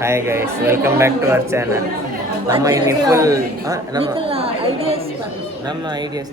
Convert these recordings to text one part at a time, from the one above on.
Hi guys, welcome back to our channel. ನಮ್ಮ ಇಲ್ಲಿ full ನಮ್ಮ ಐಡಿಯಾಸ್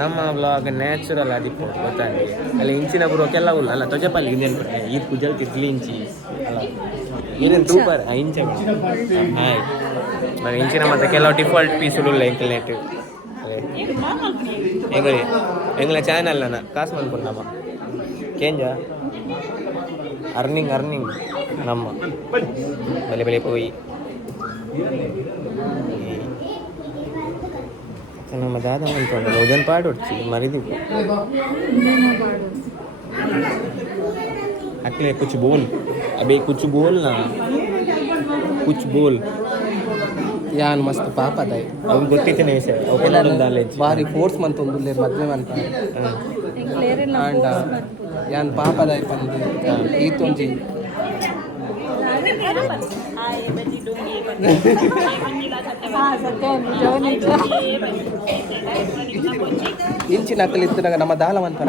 ನಮ್ಮ ಬ್ಲಾಗ್ ನ್ಯಾಚುರಲ್ ಆದಿಪ್ಪು ಗೊತ್ತಾಗಿ ಅಲ್ಲಿ ಇಂಚಿನ ಬರುವಕ್ಕೆಲ್ಲ ಉಲ್ಲ ಅಲ್ಲ ತೊಜಪಲ್ಲಿ ಇಂಜನ್ ಪಟ್ಟೆ ಈ ಪೂಜಲ್ ತಿರ್ಲಿ ಇಂಚಿ ಅಲ್ಲ ಏನೇನು ಸೂಪರ್ ಇಂಚ ಹಾಯ್ మరి ఇంచిన ಮತ್ತೆ ಕೆಲವು ಡಿಫಾಲ್ಟ್ ಪೀಸುలు ಇಂಟರ್ನೆಟ್ ಎಂಗಳಿ ಎಂಗಳ ಚಾನಲ್ ಅನ್ನ ಕಾಸು ಮಾಡ್ಕೊಂಡಮ್ಮ ಕೇಂಜ ಅರ್ನಿಂಗ್ ನಮ್ಮ ಬೆಲೆ ಪೋಯಿ ನಮ್ಮ ದಾದ ಅಂದ್ಕೊಂಡ್ರೆ ಉದನ್ ಪಾಡು ಹೊಡ್ಸಿ ಮರಿದಿವಿ ಅಕ್ಲೆ ಕುಚ್ ಬೋಲ್ ಅಬೇ ಕುಚ್ ಬೋಲ್ ನಾ ಕುಚ್ ಬೋಲ್ ಯಾನ್ ಮಸ್ತ್ ಪಾಪದಾಯ್ ಅವ್ರು ಗೊತ್ತಿತ್ತೇನೆ ವಿಷಯ ಅವಕ್ಕೆ ಭಾರಿ ಫೋರ್ಸ್ ಮಂತ್ ಒಂದು ಮದ್ವೆ ಅಂತ ಆಂಡ ಯಾನ್ ಪಾಪದಾಯ್ ಬಂದು ಈತೊಂಜಿ ಇಂಚಿನ ಅಕ್ಕಲಿತ್ತು ನಮ್ಮ ದಾಲವಂತರ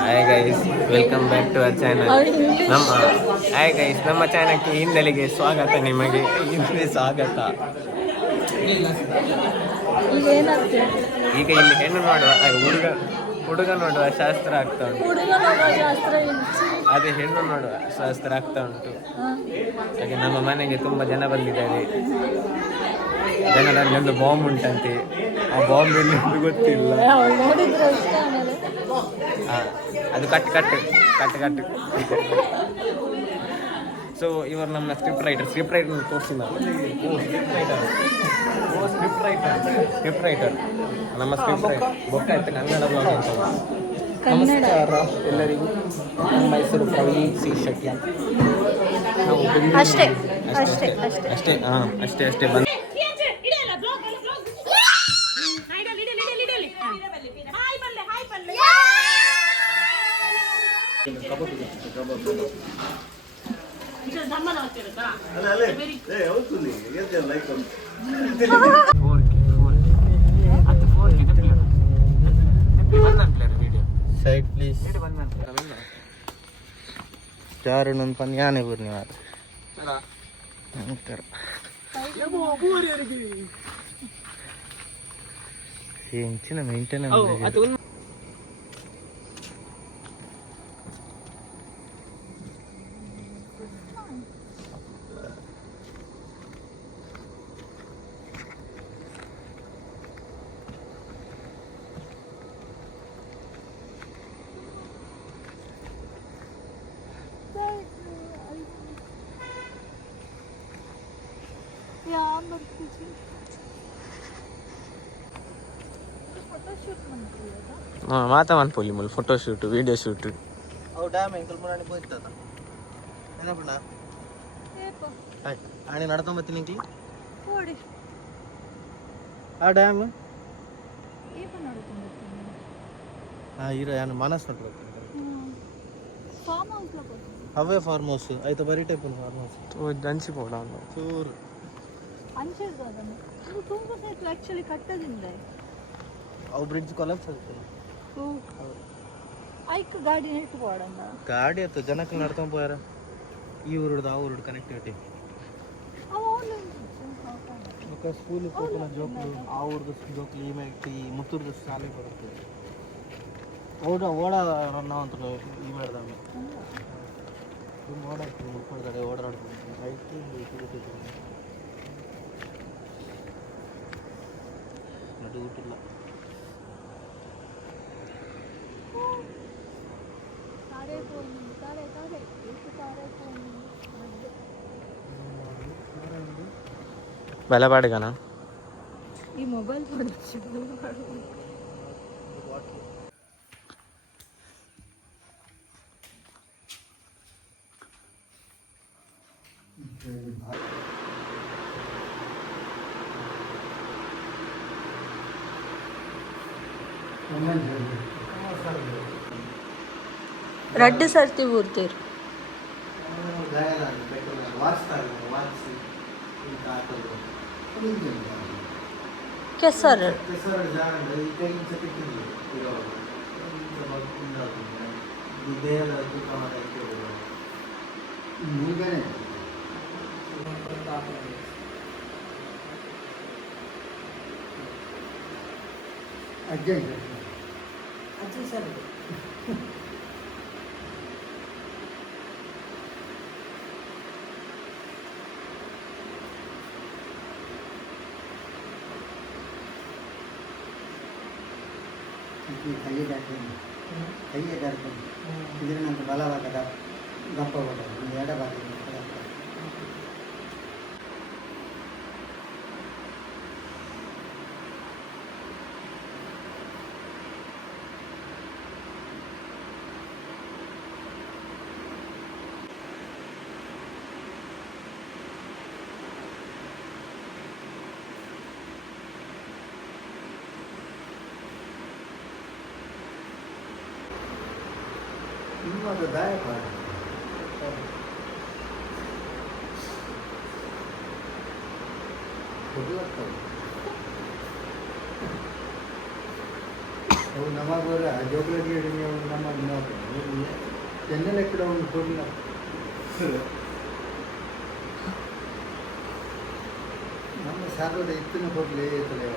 hi guys, welcome back to our channel. ನಮ್ಮ ಚಾನಲ್ಗೆ ಹಿಂದೆಲಿಗೆ ಸ್ವಾಗತ. ನಿಮಗೆ ಹಿಂದೆ ಸ್ವಾಗತ. ಈಗ ಇಲ್ಲಿ ಹೆಣ್ಣು ನೋಡುವ ಹುಡುಗ ನೋಡುವ ಶಾಸ್ತ್ರ ಆಗ್ತಾ ಉಂಟು. ಅದೇ ಹೆಣ್ಣು ನೋಡುವ ಶಾಸ್ತ್ರ ಆಗ್ತಾ ಉಂಟು. ಹಾಗೆ ನಮ್ಮ ಮನೆಗೆ ತುಂಬ ಜನ ಬಂದಿದ್ದಾರೆ. ಜನರಲ್ಲಿ ಒಂದು ಬಾಂಬ್ ಉಂಟಂತೆ. ಆ ಬಾಂಬ್ ಎಲ್ಲಿ ಗೊತ್ತಿಲ್ಲ. ಅದು ಕಟ್ಟು ಸೊ ಇವರು ನಮ್ಮ ಸ್ಕ್ರಿಪ್ಟ್ ರೈಟರ್ ತೋರಿಸಿ ನಾವು ಸ್ಕ್ರಿಪ್ಟ್ ರೈಟರ್ ನಮ್ಮ ಸ್ಕ್ರಿಪ್ಟ್ ರೈಟರ್ ಗೊತ್ತಾಯ್ತು ಕನ್ನಡ ಬ್ಲಾಗ್ ಅಂತ. ನಮಸ್ಕಾರ ಎಲ್ಲರಿಗೂ, ನಮ್ಮ ಹೆಸರು ಪ್ರವೀಣ್ ಸಿ ಶೆಟ್ಟಿ. ಅಷ್ಟೇ ಬಂದು ಸೈಡ್ ಪ್ಲೀಸ್ ಚಾರುಣನ್ ಪನ್ ಯಾನೆ ಬೂರ್ನಿವಾರ ಹೆಂಚಿನ ಮೇಂಟೆನೆನ್ಸ್ ಮಾತಾ ಅನ್ಪೋಲಿ ಮುಲ್ ಫೋಟೋ ಶೂಟ್ ವಿಡಿಯೋ ಶೂಟ್ ಅವು ಡ್ಯಾಮ್ ಎಂಕಲ್ ಮುರಾಣಿ ಹೋಯ್ತದ ಏನಪ್ಪಣ ಹಾಯ್ ಆಣಿ ನಡ್ಕೊಂಬತ್ತೀನಿ ನಿಂಕಿ ಓಡಿ ಆ ಡ್ಯಾಮ್ ಏಪ ನಡ್ಕೊಂಬತ್ತೀನಿ ಹಾ ಇರ ಯಾನು ಮನಸ್ ನಡ್ಕೊಂಬತ್ತೀನಿ ಫಾರ್ಮ್ ಹೌಸ್ ಲಗೋ ಅವೇ ಫಾರ್ಮ್ ಹೌಸ್ ಐತ ಬರಿ ಟೈಪ್ ಫಾರ್ಮ್ ಹೌಸ್ ಓ ದಂಚಿ ಪೋಡ ಚೂರ್ ಅಂಚೆದದನ್ನು ಇದು ತುಂಬ ಸೈಟ್ ಆಕ್ಚುಲಿ ಕಟ್ಟದಿಂದ ಅವು ಬ್ರಿಡ್ಜ್ ಕೊಲಾಪ್ಸ್ ಆಗುತ್ತೆ. ಐಕ್ ಗಾಡಿ ನೆಟ್ಟು ಪೋಡಂದ ಗಾಡಿ ಆಯ್ತು ಜನಕ್ಕೆ ನಡ್ಕೊಂಡ್ ಹೋಯಾರ ಈ ಊರುಡ್ದು ಆ ಊರುಡ್ ಕನೆಕ್ಟಿವಿಟಿ ಸ್ಕೂಲ್ ಜೋಕ್ಲು ಆ ಊರ್ದು ಜೋಕ್ಲು ಈ ಮುತ್ತೂರ್ದು ಶಾಲೆ ಬರುತ್ತೆ ಓಡ ನಾವಂತ ಈ ಮಾಡ್ದಾಗ ಓಡಾಡ್ತೀವಿ ಮುಟ್ಕೊಳ್ತಾರೆ ಓಡಾಡ್ತೀವಿ ಐತಿ ನಡು ಊಟಿಲ್ಲ బలపాడుగానా ఈ మొబైల్ ರಡ್ಡು ಸರ್ತಿ ಊರ್ತೀರು ಕೆಸರು ಅಜ್ಜಿ ಸರ್ ಕೈಗೆ ದಾಡ್ಕೊಂಡು ಇದ್ರ ನಂತರ ಬಲವಾಗದ ಗಪ್ಪ ಹೋಗೋದು ಒಂದು ಎಡಭಾಗ ಇನ್ನೂ ಅದು ದಾಯಕ ಅವು ನಮಗೋರ ಜೋಗ್ಲಗಿ ನಮಗೆ ನೋಡ್ತೀನಿ ಚೆನ್ನೈಲಿ ಎక్కడ ಒಂದು ಕೊಡಲಿಲ್ಲ ನಮ್ಮ ಸಾಲದ ಇತ್ತಿನ ಕೊಡಲಿ ತಲೆ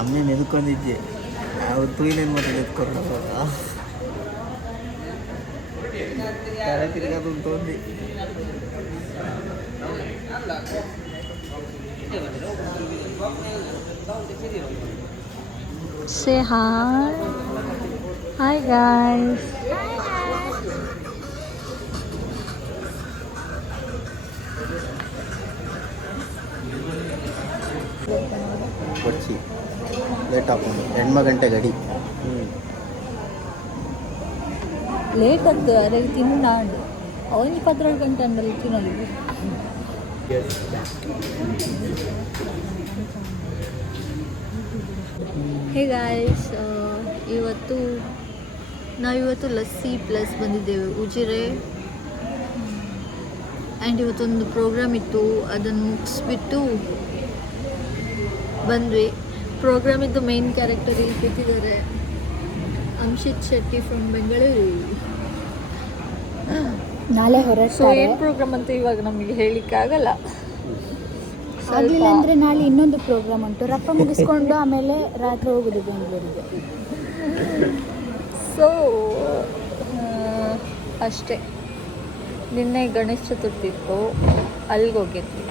ಅಮ್ಮನ ಎದ್ಕೊಂಡಿದ್ದೆ ಅವತ್ತು ಇಲ್ಲೇನು ಮಾತಾಡಿ ಎತ್ಕೊಂಡು ತಲೆ ತಿರ್ಗಾದ ತೊಂದು Say hi. Hi guys. ಕೊಡ್ಸಿ ಲೇಟ್ ಹಾಕೊಂಡು ಹೆಣ್ಮಗಂಟೆ ಗಡಿ ಲೇಟ್ ಆಗ್ತದೆ ಅದೇ ತಿನ್ನಾಡು ಅವನಿಗೆ 12 ಗಂಟೆ ಅಂದಲ್ಲಿ ತಿನ್ನಲಿ. ಹೇ ಗಾಯ್ಸ್, ನಾವಿವತ್ತು ಲಸ್ಸಿ ಪ್ಲಸ್ ಬಂದಿದ್ದೇವೆ ಉಜಿರೆ. ಆ್ಯಂಡ್ ಇವತ್ತೊಂದು ಪ್ರೋಗ್ರಾಮ್ ಇತ್ತು, ಅದನ್ನು ಮುಗಿಸ್ಬಿಟ್ಟು ಬಂದ್ವಿ. ಪ್ರೋಗ್ರಾಮಿದ್ದು ಮೇನ್ ಕ್ಯಾರೆಕ್ಟರ್ ಇಲ್ಲಿ ಕೂತಿದ್ದಾರೆ, ಅಂಶಿತ್ ಶೆಟ್ಟಿ ಫ್ರಮ್ ಬೆಂಗಳೂರು. ನಾಳೆ ಹೊರಡ್ತಾರೆ. ಸೊ ಏನು ಪ್ರೋಗ್ರಾಮ್ ಅಂತ ಇವಾಗ ನಮಗೆ ಹೇಳಲಿಕ್ಕಾಗಲ್ಲ. ಆಗಲಿಲ್ಲ ಅಂದರೆ ನಾಳೆ ಇನ್ನೊಂದು ಪ್ರೋಗ್ರಾಮ್ ಉಂಟು, ರಪ್ಪ ಮುಗಿಸ್ಕೊಂಡು ಆಮೇಲೆ ರಾತ್ರಿ ಹೋಗೋದು ಬೆಂಗಳೂರಿಗೆ. ಸೊ ಅಷ್ಟೇ. ನಿನ್ನೆ ಗಣೇಶ ಚತುರ್ಥಿ ಇತ್ತು, ಅಲ್ಲಿಗೆ ಹೋಗಿದ್ವಿ.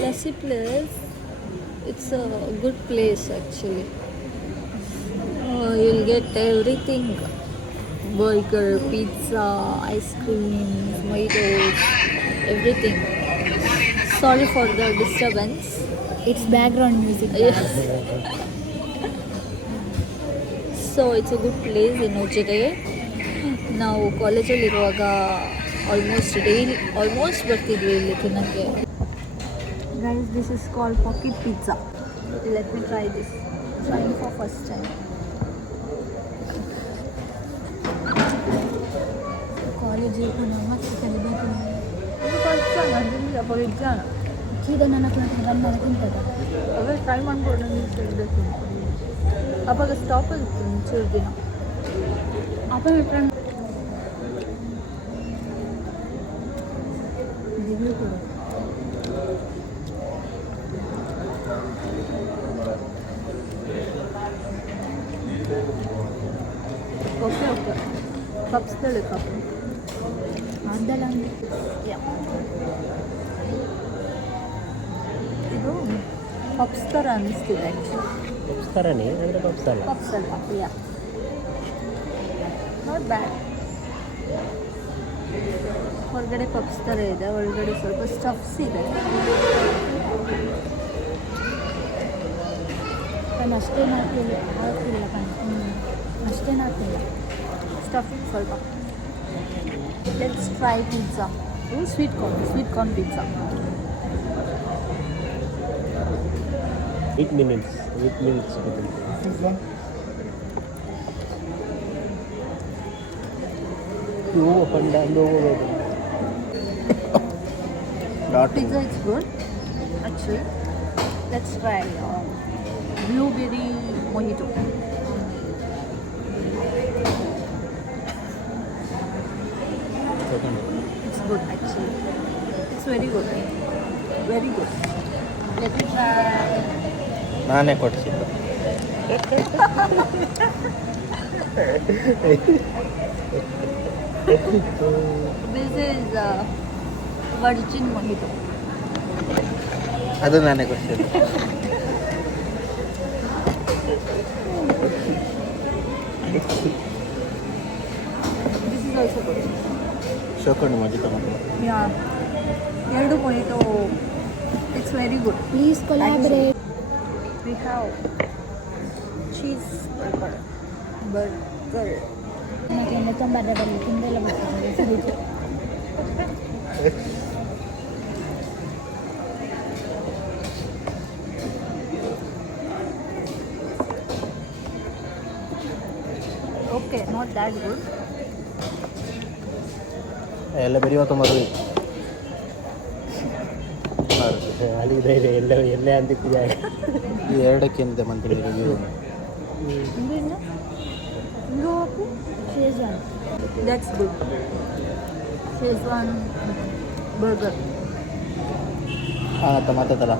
Lassi place, it's a good place actually. You'll get everything. Burger, pizza, ice cream, tomatoes, everything. Sorry for the disturbance. It's background music. Yes. So it's a good place in Ujjire. ನಾವು ಕಾಲೇಜಲ್ಲಿರುವಾಗ almost ಬರ್ತಿದ್ವಿ ಇಲ್ಲಿ ತಿನ್ನೋಕ್ಕೆ. Guys, this is called pocket pizza. Let me try this. Trying for first time. ಕಾಲೇಜಿಗೆ ಮತ್ತೆ ಕಲಿಬೇಕು. ಈಗ ನನ್ನ ಗಂಡನ ತಿಂತದ ಅವೇ ಟ್ರೈ ಮಾಡ್ಕೊಂಡು ನನಗೆ ಸಿಗಬೇಕು. ಅವಾಗ ಸ್ಟಾಪ್ ಇತ್ತು ಒಂಚೂರು ದಿನ. ಅಪ್ಪ ಫ್ರೆಂಡ್ ರಿವ್ಯೂ ಕೊಡು. ಓಕೆ ಕಪ್ಸ್ ತಳಿ ಕಪ್ ಅದಲ್ಲ ಇದು ಪಪ್ಸ್ ಥರ ಅನ್ನಿಸ್ತಿದೆ ಆ್ಯಕ್ಚುಲಿ. ಪಪ್ಸ್ ಥರನೇ ಅಂದರೆ ಪಪ್ಸ್ ಅಲ್ಲ. ಪಪ್ಸ್ ಅಲ್ಲ, ಯಾ ನಾಟ್ ಬ್ಯಾಡ್. ಹೊರಗಡೆ ಪಪ್ಸ್ ಥರ ಇದೆ, ಒಳಗಡೆ ಸ್ವಲ್ಪ ಸ್ಟಫ್ಸ್ ಇದೆ. ನಾನು ಅಷ್ಟೇನು ಹಾಕಿಲ್ಲ ಅಷ್ಟೇನು ಹಾಕಿಲ್ಲ. ಸ್ಟಫಿಂಗ್ ಸ್ವಲ್ಪ. Let's try pizza. ಇದು sweet corn pizza. 8 minutes Pizza is good actually. Let's try blueberry mojito. It's good actually. It's very good. Let me try. ನಾನೇ ಕೊಡಿಸಿದ್ದು. This is virgin mojito. ಅದು ನಾನೇ ಕೊಡಿಸಿದ್ದು. This is also good. ಶೋಕಣ್ಣು ಮಜಿತ Yeah. ಎರಡು mojito. It's very good. Please collaborate. We have cheese burger. ನನಗೆ 89 ತಿಂದೆಲ್ಲ ಬರ್ತಾರೆ. Okay, not that good. ಎಲ್ಲ ಬೆರೆಯುವ ಮದುವೆ ಅಲ್ಲಿದೆ ಎಲ್ಲೇ ಅಂತಿದ್ದೆ. ಈ ಎರಡಕ್ಕಿಂತ ಮಂತ್ರಿ review Szechuan. That's good. Szechuan burger. ಮಾತಾಡ್ತಲ್ಲ.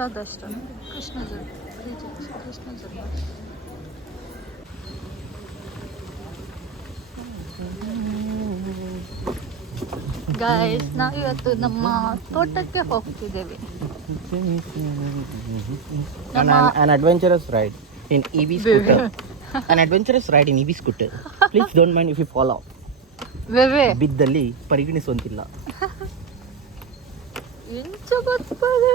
ರಾಧಾಷ್ಟಮಿ ಕೃಷ್ಣ ಜನ್ಮ. ಗಾಯ್ಸ್, ನಾವಿವತ್ತು ನಮ್ಮ ತೋಟಕ್ಕೆ ಹೋಗ್ತಿದ್ದೇವೆ. An adventurous ride in EV scooter. An adventurous ride in EV scooter. Please don't mind if you fall off. ಬಿದ್ದಲ್ಲಿ ಪರಿಗಣಿಸುವಂತಿಲ್ಲ. ಎಂಚ ಗೊತ್ತದು.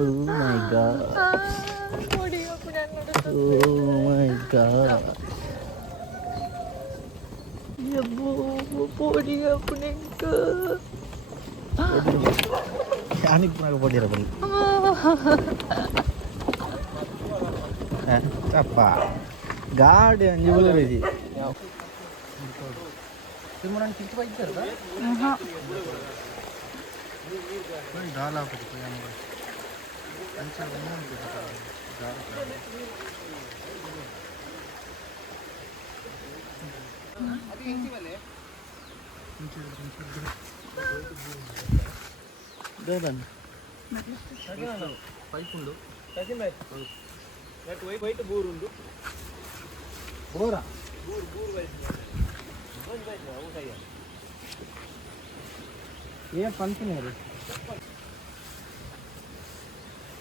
Oh my god. Oh my god. ಯಬ್ಬೋ ಪೋಡಿ ಅಪ್ಪನಿಂಕ. ಯಾನಿಗೆ ಮಾಗ ಪೋಡಿರ ಬನ್ನಿ. ಅಪ್ಪ ಗಾಡಿ ಅಂಜುಗಳು ಬೇಜಿ. ತಿಮ್ಮಣ್ಣ ಕಿತ್ತು ಬೈತಾರ. ಡಾಲ್ ಹಾಕೋದು ಬೋರಾ ಏನ್ ಫಂಕ್ಷನ್ ರೀ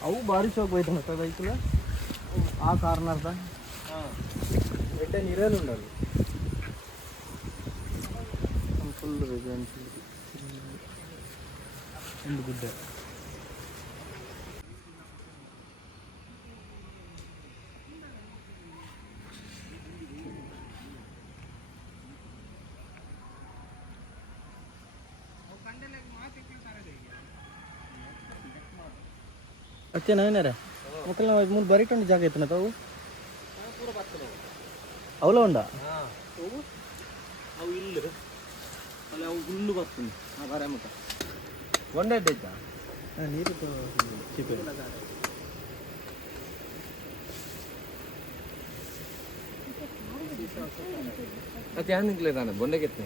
ಅವು ಭಾರಿ ಶೋಕ್ ಹೋಯ್ತು ಮತ್ತೆ ಬೈಕ್ಲ ಆ ಕಾರ್ನರ್ದ ಎಡ್ಡೆ ನೀರಲ್ಲಿ ಉಂಡದು ಫುಲ್ ಒಂದು ಗುಡ್ಡ अच्छे नवीन रे मक्कल मूल बरी टोंड जाग इतना तो ಅವಲ ಉಂಡ ಅವು ಇಲ್ಲ ಅಲ್ಲಿ ಅವು ಹುಲ್ಲು ಬರ್ತೀನಿ ಆ ಬರ ಮುಖ ಒಂಡೆ ಇದ್ದೈತಾ ನೀರು ಚಿಪ್ಪೆ ಅದು ಯಾರು ನಿಂತಲೇದಾನೆ ಬೊಂಡೆಗೆತ್ತೆ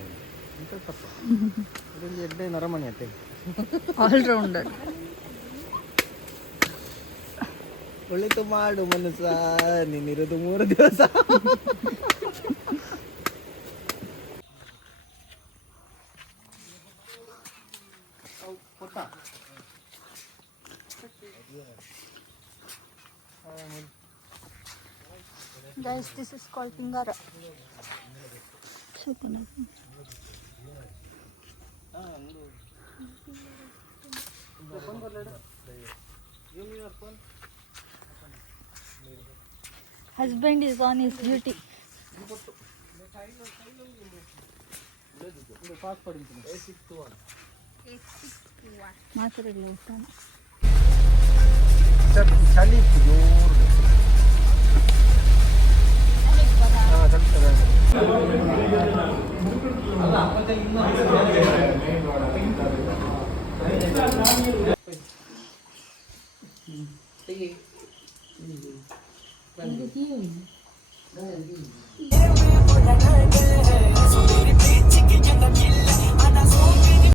ಇದರಲ್ಲಿ ಎಡ್ಡೆ ನರಮಣಿ ಅತ್ತೆ ಆಲ್ರೌಂಡರ್. ಒಳ್ಳೆತು ಮಾಡು ಮನಸ್ಸ ನೀನಿರೋದು 3 ದಿವಸ. Guys, this is called Pingara. Husband is on his duty. ಮಾತಾಡಲ್ಲ ಊಟ ಚಳಿ ಜೋರು